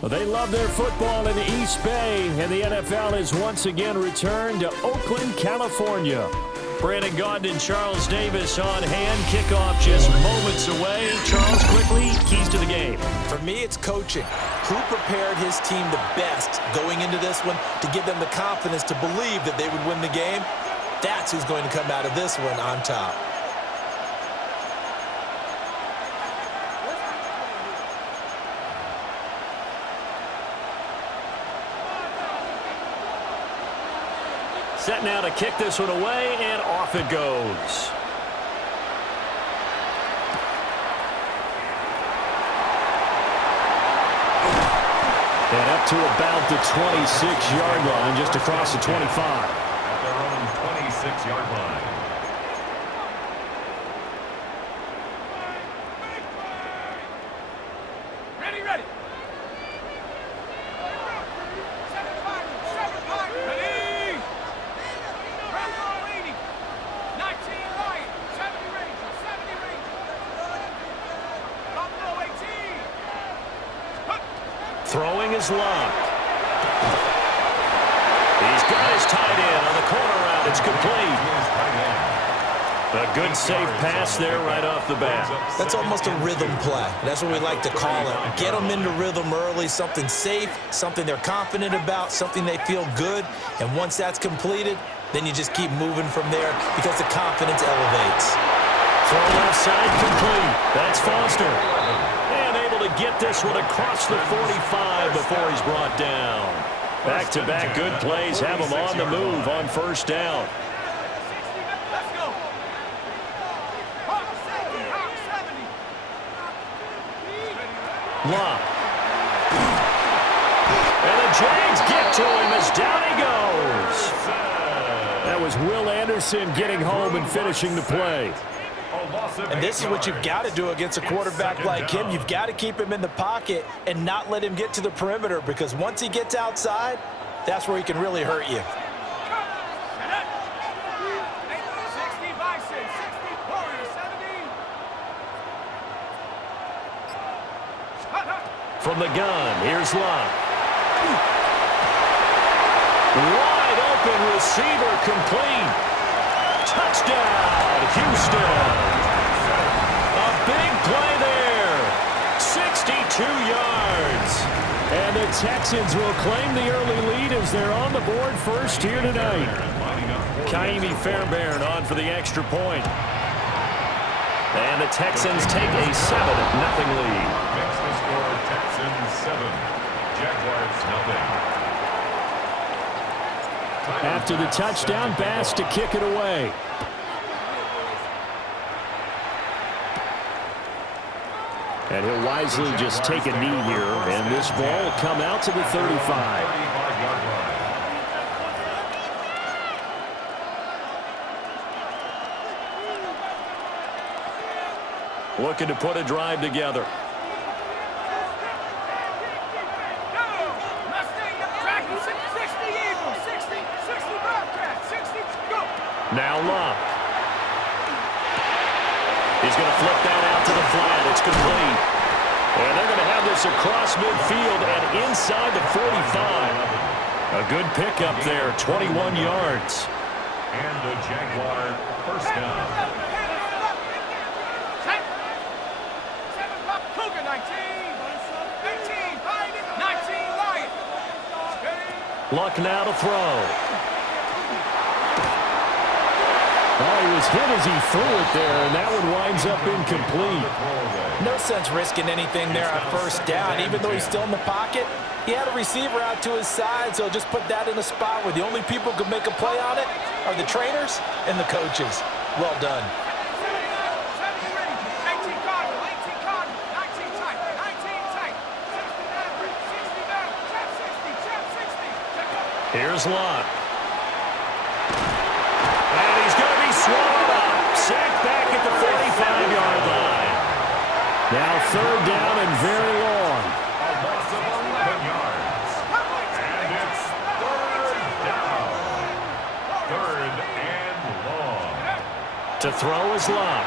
Well, they love their football in the East Bay, and the NFL is once again returned to Oakland, California. Brandon Gaudin and Charles Davis on hand. Kickoff just moments away. Charles, quickly, keys to the game. For me, it's coaching. Who prepared his team the best going into this one to give them the confidence to believe that they would win the game? That's who's going to come out of this one on top. Set now to kick this one away, and off it goes. And up to about the 26-yard line, just across the 25. At their own 26-yard line. Throwing his lock. He's got his tight end on the corner route. It's complete. A good safe pass there right off the bat. That's almost a rhythm play. That's what we like to call it. Get them into rhythm early, something safe, something they're confident about, something they feel good. And once that's completed, then you just keep moving from there because the confidence elevates. Throw left side complete. That's Foster. And able to get this one across the 45 before he's brought down. Back-to-back good plays have him on the move on first down. Lock. And the Jags get to him as down he goes. That was Will Anderson getting home and finishing the play. And this is what you've got to do against a quarterback like him. You've got to keep him in the pocket and not let him get to the perimeter, because once he gets outside, that's where he can really hurt you. From the gun, here's Locke. Wide open receiver complete. Touchdown, Houston. A big play there. 62 yards. And the Texans will claim the early lead as they're on the board first here tonight. Kaimi Fairbairn on for the extra point. And the Texans take a 7-0 lead. Makes the score Texans 7, Jaguars 0. After the touchdown, Bass to kick it away. And he'll wisely just take a knee here, and this ball will come out to the 35. Looking to put a drive together. Now Locke. He's going to flip that out to the flat. It's complete. And they're going to have this across midfield and inside the 45. A good pickup there, 21 yards. And a Jaguar first down. Luck now to throw. Oh, he was hit as he threw it there, and that one winds up incomplete. No sense risking anything there on first down. Even though he's still in the pocket, he had a receiver out to his side, so just put that in a spot where the only people who can make a play on it are the trainers and the coaches. Well done. Here's Locke. And he's going to be swallowed up. Sacked back at the 45-yard line. Now third down and very long. A loss of 11 yards. And it's third down. Third and long. To throw is Locke.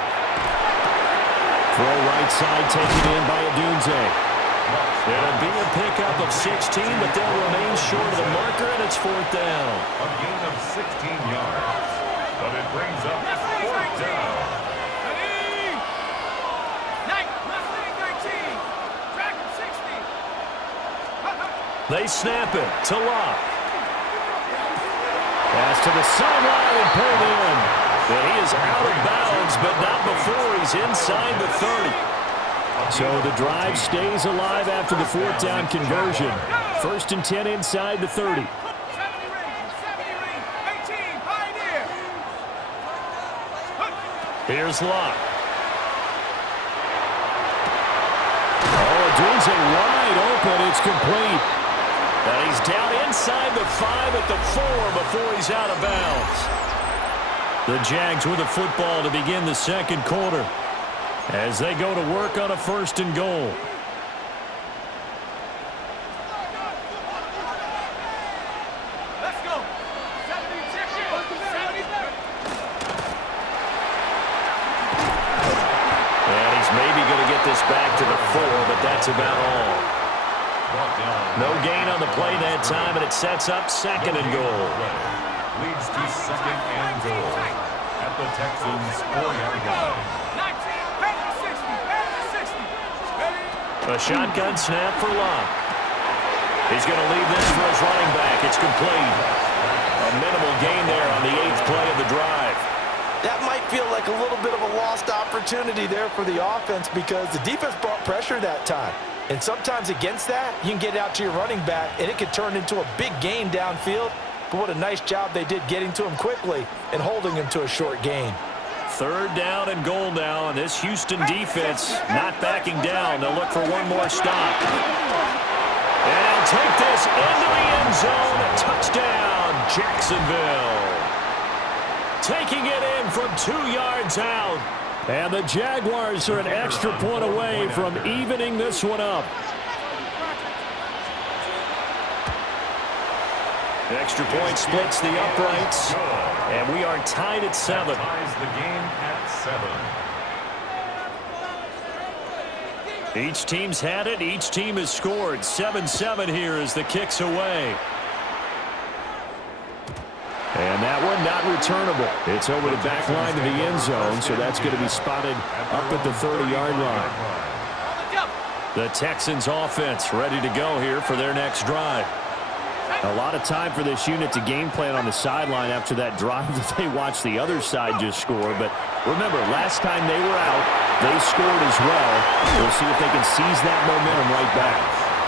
Throw right side taken in by Adunze. It'll be a pickup of 16, but they'll remain short of the marker, and it's fourth down. A gain of 16 yards. But it brings up fourth down. They snap it to Locke. Pass to the sideline and pulled in. And he is out of bounds, but not before he's inside the 30. So the drive stays alive after the fourth down conversion. 1st and 10 inside the 30. Here's Locke. Oh, Adunze wide open. It's complete. And he's down inside the 5 at the 4 before he's out of bounds. The Jags with a football to begin the second quarter as they go to work on a 1st and goal. Let's go. And he's maybe going to get this back to the 4, but that's about all. No gain on the play that time, and it sets up 2nd and goal. Leads to 2nd and goal at the Texans' 4-yard line. A shotgun snap for Locke. He's going to leave this for his running back. It's complete. A minimal gain there on the 8th play of the drive. That might feel like a little bit of a lost opportunity there for the offense because the defense brought pressure that time. And sometimes against that, you can get out to your running back, and it could turn into a big gain downfield. But what a nice job they did getting to him quickly and holding him to a short gain. 3rd down and goal now, and this Houston defense not backing down. They'll look for one more stop. And they'll take this into the end zone. A touchdown, Jacksonville. Taking it in from 2 yards out. And the Jaguars are an extra point away from evening this one up. Extra point splits the uprights. And we are tied at 7. Ties the game at 7. Each team's had it. Each team has scored. 7-7 here as the kick's away. And that one not returnable. It's over the back line to the end zone, so that's going to be spotted up at the 30-yard line. The Texans offense ready to go here for their next drive. A lot of time for this unit to game plan on the sideline after that drive that they watched the other side just score. But remember, last time they were out, they scored as well. We'll see if they can seize that momentum right back.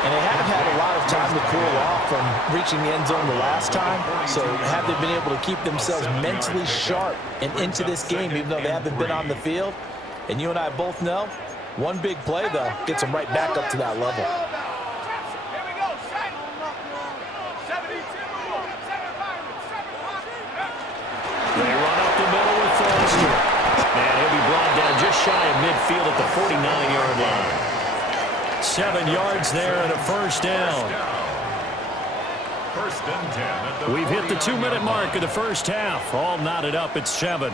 And they have had a lot of time to cool off from reaching the end zone the last time. So have they been able to keep themselves mentally sharp and into this game, even though they haven't been on the field? And you and I both know, one big play, though, gets them right back up to that level. They run up the middle with Foster. And he'll be brought down just shy of midfield at the 49-yard line. 7 yards there and a 1st down. 1st and 10 at the We've hit the 2-minute mark of the first half. All knotted up at 7.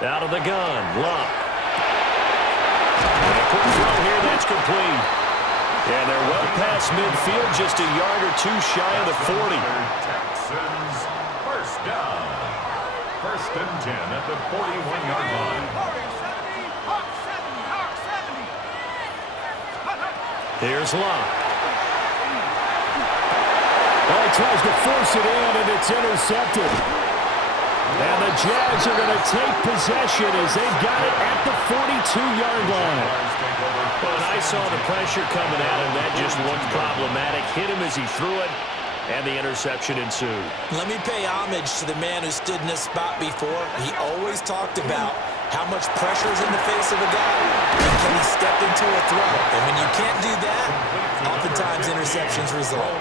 Out of the gun, Locke. And a quick throw here, that's complete. And they're well past midfield, just a yard or two shy of the 40. Texans 1st down. 1st and 10 at the 41-yard line. Here's Locke. Well, he tries to force it in, and it's intercepted. And the Jags are going to take possession as they've got it at the 42-yard line. When I saw the pressure coming at him, that just looked problematic. Hit him as he threw it, and the interception ensued. Let me pay homage to the man who stood in this spot before. He always talked about how much pressure is in the face of a guy, and can he step into a throw? And when you can't do that, oftentimes interceptions result.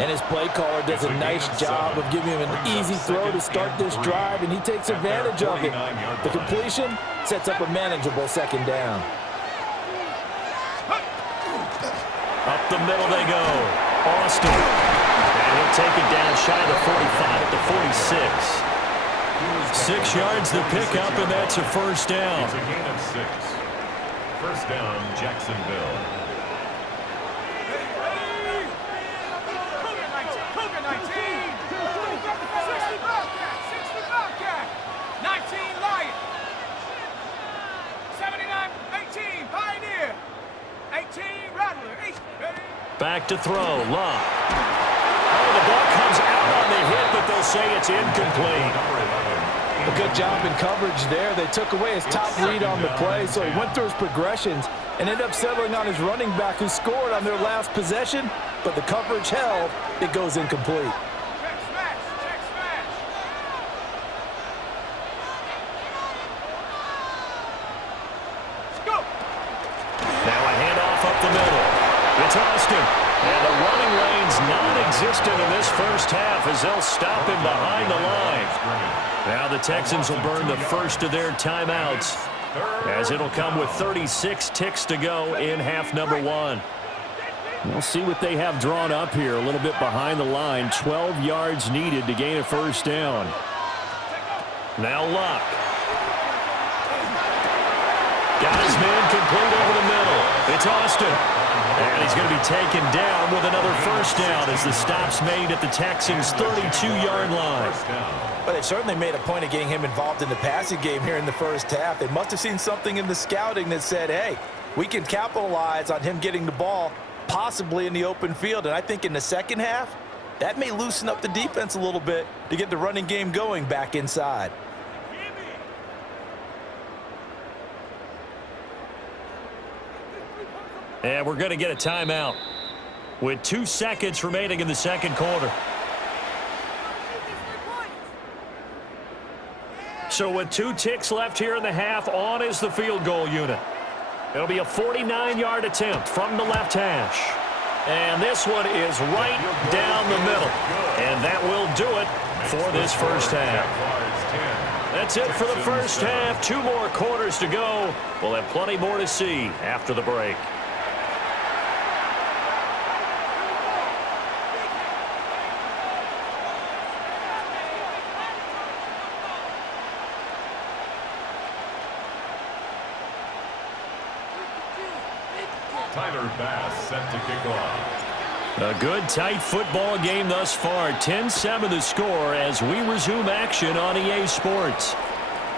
And his play caller does a nice job of giving him an easy throw to start this drive, and he takes advantage of it. The completion sets up a manageable 2nd down. Up the middle they go. Austin. And he'll take it down shy of the 45 at the 46. 6 yards the pickup, and that's a first down. It's a gain of 6. First down, Jacksonville. Cougar 19. 60 Bobcat. 60 Bobcat. 19 Lion. 79 18 Pioneer. 18 Rattler. 8. Back to throw. Luck. Oh, the ball comes out on the hit, but they'll say it's incomplete. A good job in coverage there. They took away his top read on the play, so he went through his progressions and ended up settling on his running back who scored on their last possession, but the coverage held. It goes incomplete. Check smash. Check smash. Let's go. Now a handoff up the middle. It's Austin. And the running lane's non-existent in this first half as they'll stop him behind the line. Now the Texans will burn the first of their timeouts as it'll come with 36 ticks to go in half number 1. We'll see what they have drawn up here. A little bit behind the line. 12 yards needed to gain a first down. Now Luck. Got his man complete over the middle. It's Austin. And he's going to be taken down with another first down as the stop's made at the Texans' 32-yard line. But they certainly made a point of getting him involved in the passing game here in the first half. They must have seen something in the scouting that said, hey, we can capitalize on him getting the ball possibly in the open field. And I think in the second half, that may loosen up the defense a little bit to get the running game going back inside. And we're going to get a timeout with 2 seconds remaining in the second quarter. So with 2 ticks left here in the half, on is the field goal unit. It'll be a 49-yard attempt from the left hash. And this one is right down the middle. And that will do it for this first half. That's it for the first half. 2 more quarters to go. We'll have plenty more to see after the break. Tyler Bass set to kick off. A good, tight football game thus far. 10-7 the score as we resume action on EA Sports.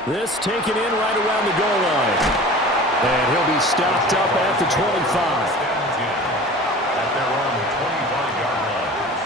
This taken in right around the goal line. And he'll be stopped up at the 25. At their own 25-yard line.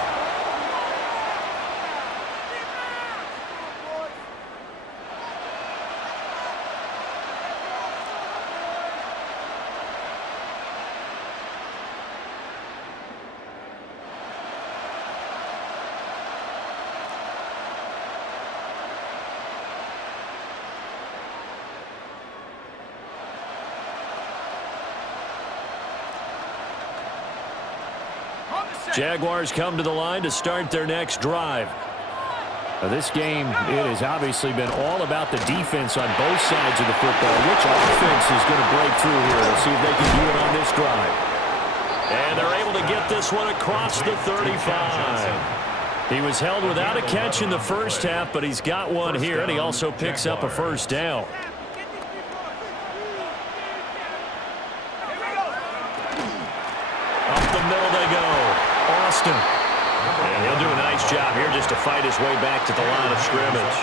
Jaguars come to the line to start their next drive. This game, it has obviously been all about the defense on both sides of the football. Which offense is going to break through here? We'll see if they can do it on this drive. And they're able to get this one across the 35. He was held without a catch in the first half, but he's got one here, and he also picks up a first down. Up the middle they go. Austin. And he'll do a nice job here just to fight his way back to the line of scrimmage.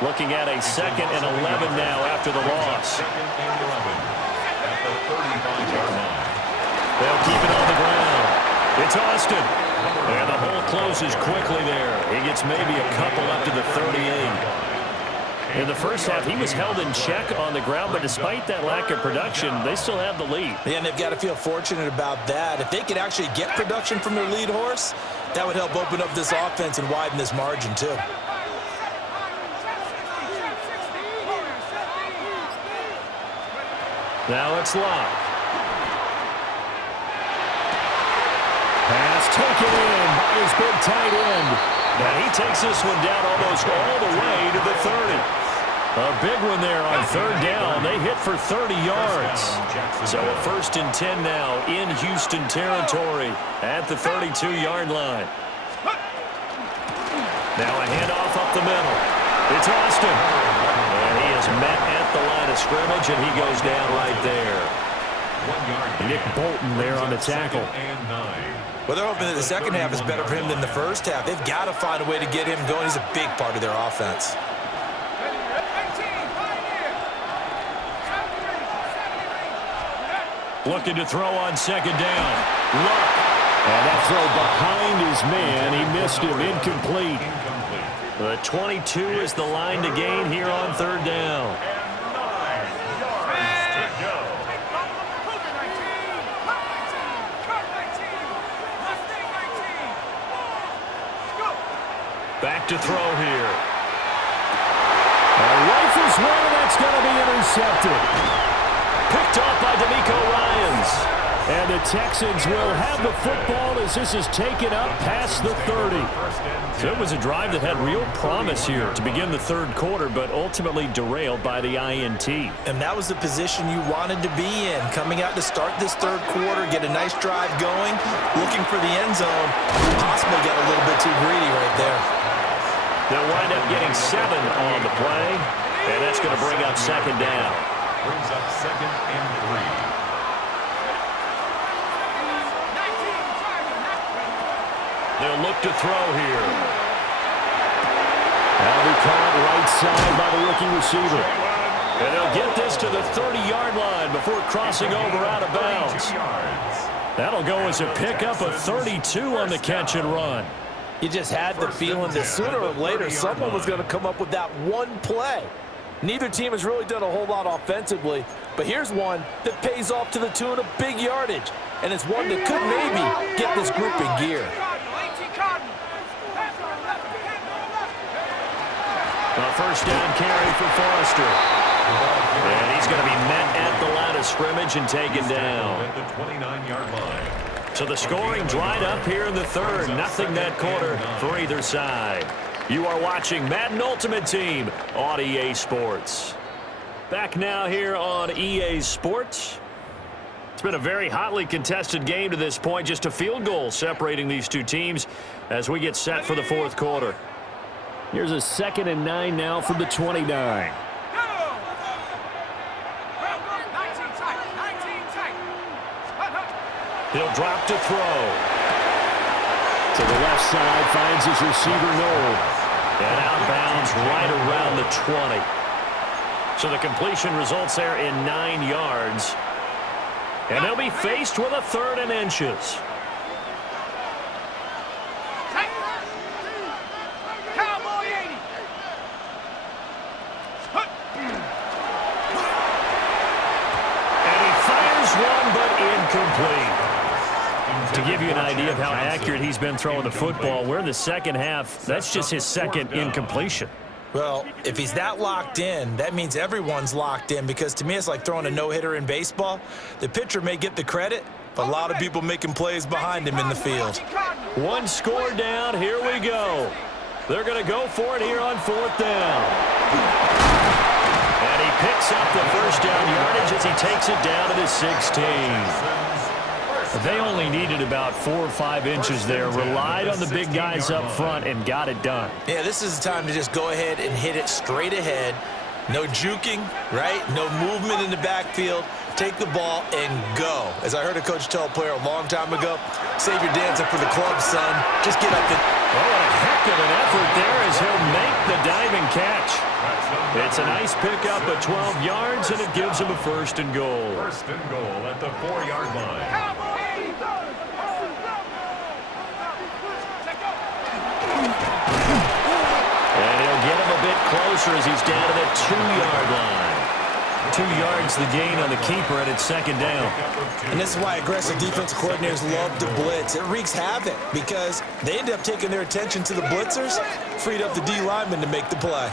Looking at a 2nd and 11 now after the loss. 2nd and 11 at the 35-yard line. They'll keep it on the ground. It's Austin. And the hole closes quickly there. He gets maybe a couple up to the 38. In the first half, he was held in check on the ground, but despite that lack of production, they still have the lead. Yeah, and they've got to feel fortunate about that. If they could actually get production from their lead horse, that would help open up this offense and widen this margin, too. Now it's Locke. Pass taken in by his big tight end. Now he takes this one down almost all the way to the 30. A big one there on third down. They hit for 30 yards. So a 1st and 10 now in Houston territory at the 32-yard line. Now a handoff up the middle. It's Austin. And he is met at the line of scrimmage, and he goes down right there. Nick Bolton there on the tackle. Well, they're hoping that the second half is better for him than the first half. They've got to find a way to get him going. He's a big part of their offense. Looking to throw on second down. Luck. And that throw behind his man. He missed him. Incomplete. The 22 is the line to gain here on third down. Back to throw here. Rifles one, and that's going to be intercepted. Picked off by D'Amico Ryans. And the Texans will have the football as this is taken up past the 30. So it was a drive that had real promise here to begin the third quarter, but ultimately derailed by the INT. And that was the position you wanted to be in. Coming out to start this third quarter, get a nice drive going, looking for the end zone. Possibly got a little bit too greedy right there. They'll wind up getting 7 on the play, and that's going to bring up second down. Brings up 2nd and 3. They'll look to throw here. Now be caught right side by the rookie receiver. And they'll get this to the 30-yard line before crossing over out of bounds. That'll go as a pickup of 32 on the catch and run. You just had the feeling that sooner or later someone was going to come up with that one play. Neither team has really done a whole lot offensively, but here's one that pays off to the tune of big yardage. And it's one that could maybe get this group in gear. A first down carry for Foster. And he's going to be met at the line of scrimmage and taken down. At the 29-yard line. So the scoring dried up here in the third. Nothing that quarter for either side. You are watching Madden Ultimate Team on EA Sports. Back now here on EA Sports. It's been a very hotly contested game to this point. Just a field goal separating these two teams as we get set for the fourth quarter. Here's a 2nd and 9 now from the 29. He'll drop to throw. To the left side, finds his receiver Noel. And outbounds right around the 20. So the completion results there in 9 yards. And they'll be faced with a 3rd and inches. To give you an idea of how accurate he's been throwing the football, we're in the second half. That's just his 2nd incompletion. Well, if he's that locked in, that means everyone's locked in, because to me it's like throwing a no-hitter in baseball. The pitcher may get the credit, but a lot of people making plays behind him in the field. One score down. Here we go. They're going to go for it here on 4th down. And he picks up the first down yardage as he takes it down to the 16. They only needed about 4 or 5 inches there, relied on the big guys up front, and got it done. Yeah, this is the time to just go ahead and hit it straight ahead. No juking, right? No movement in the backfield. Take the ball and go. As I heard a coach tell a player a long time ago, save your dancing for the club, son. Just get up and... Oh, a heck of an effort there as he'll make the diving catch. It's a nice pickup of 12 yards, and it gives him a 1st and goal. 1st and goal at the 4-yard line. And he'll get him a bit closer as he's down to the 2-yard line. 2 yards the gain on the keeper, and it's 2nd down. And this is why aggressive defensive coordinators love to blitz. It wreaks havoc because they end up taking their attention to the blitzers, freed up the D lineman to make the play.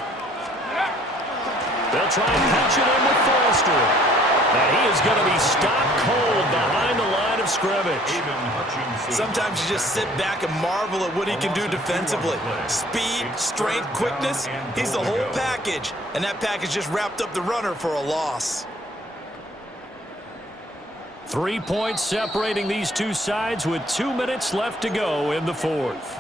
They'll try and punch it in with Foster. And he is going to be stopped cold behind the line of of scrimmage. Sometimes you just sit back and marvel at what he can do defensively. Speed, strength, quickness, he's the whole package. And that package just wrapped up the runner for a loss. 3 points separating these two sides with 2 minutes left to go in the fourth.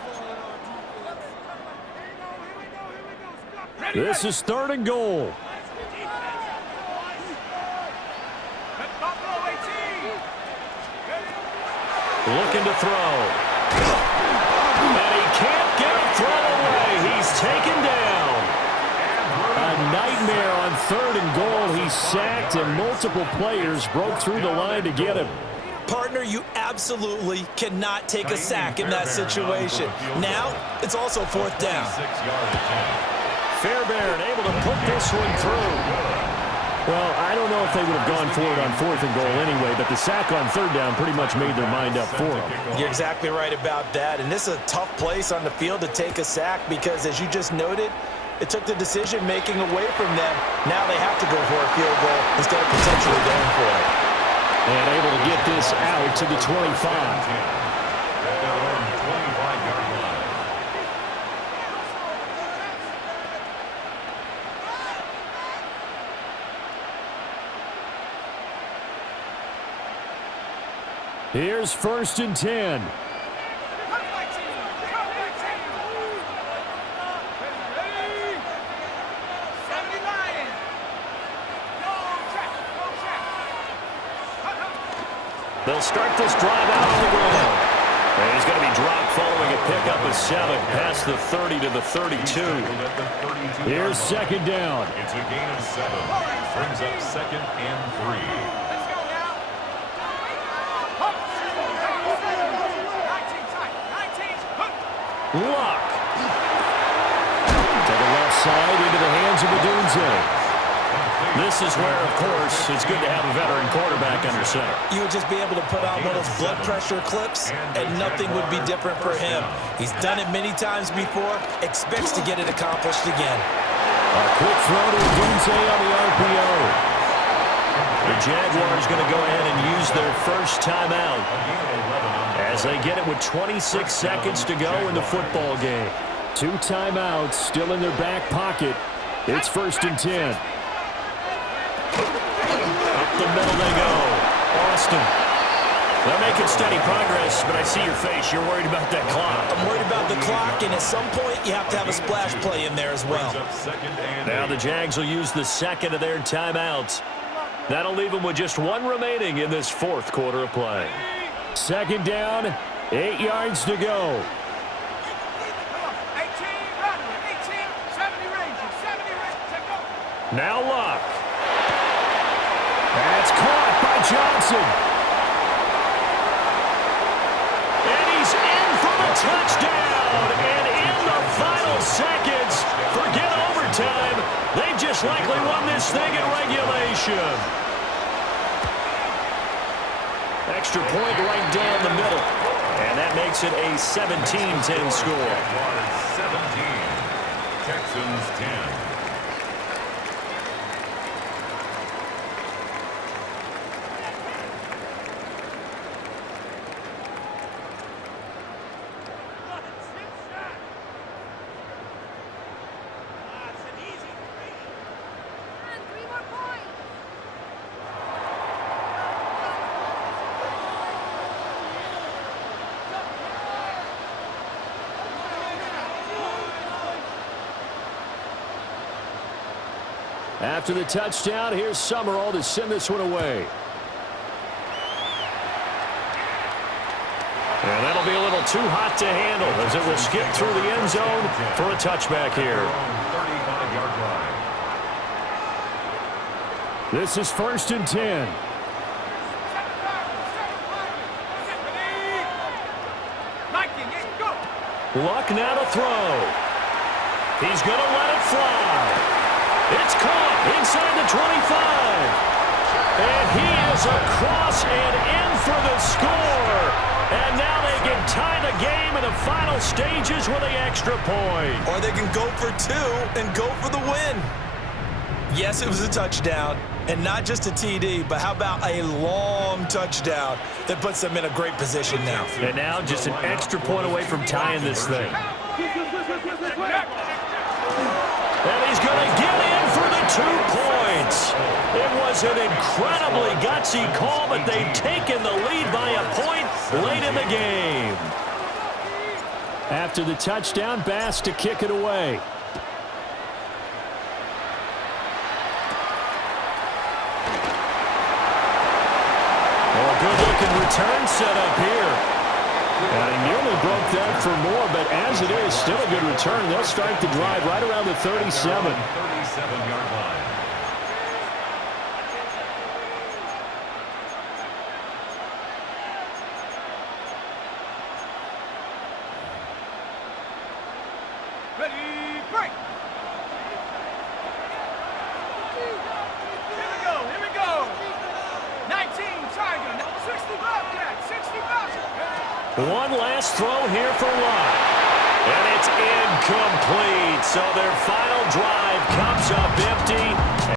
This is 3rd and goal. Looking to throw. And he can't get a throw away. He's taken down. A nightmare on 3rd and goal. He's sacked, and multiple players broke through the line to get him. Partner, you absolutely cannot take a sack in that situation. Now, it's also 4th down. Fairbairn able to put this one through. Well, I don't know if they would have gone for it on 4th and goal anyway, but the sack on 3rd down pretty much made their mind up for them. You're exactly right about that, and this is a tough place on the field to take a sack because, as you just noted, it took the decision-making away from them. Now they have to go for a field goal instead of potentially going for it. And able to get this out to the 25. Here's 1st and 10. They'll start this drive out on the ground. And he's going to be dropped following a pickup of 7 past the 30 to the 32. Here's 2nd down. It's a gain of 7. Brings up 2nd and 3. Luck. To the left side into the hands of Odunze. This is where, of course, it's good to have a veteran quarterback under center. You would just be able to put on one of those blood pressure clips, and nothing would be different for him. He's done it many times before, expects to get it accomplished again. A quick throw to Odunze on the RPO. The Jaguars going to go ahead and use their first timeout as they get it with 26 seconds to go in the football game. 2 timeouts still in their back pocket. It's 1st and 10. Up the middle they go. Austin. They're making steady progress, but I see your face. You're worried about that clock. I'm worried about the clock, and at some point, you have to have a splash play in there as well. Now the Jags will use the second of their timeouts. That'll leave them with just 1 remaining in this 4th quarter of play. 2nd down, 8 yards to go. Now Luck. That's caught by Johnson. And he's in for the touchdown. And in the final seconds, forget overtime. They've just likely won this thing in regulation. Extra point right down the middle. And that makes it a 17-10 score. 17. Texans 10. After the touchdown, here's Summerall to send this one away. And that'll be a little too hot to handle as it will skip through the end zone for a touchback here. 35-yard line. This is 1st and 10. Luck now to throw. He's going to let it fly. It's caught inside the 25. And he is across and in for the score. And now they can tie the game in the final stages with the extra point. Or they can go for 2 and go for the win. Yes, it was a touchdown, And not just a TD, but how about a long touchdown that puts them in a great position now. And now just an extra point away from tying this thing. And he's going to get in for the 2 points. It was an incredibly gutsy call, but they've taken the lead by a point late in the game. After the touchdown, Bass to kick it away. Good-looking return set up here. And he nearly broke that for more, but as it is, still a good return. They'll start the drive right around the 37. 37-yard line. Ready, break. Here we go. 19 Tiger, 60 Bobcat, 60 Bobcat. One last throw here for Locke. And it's incomplete. So their final drive comes up empty.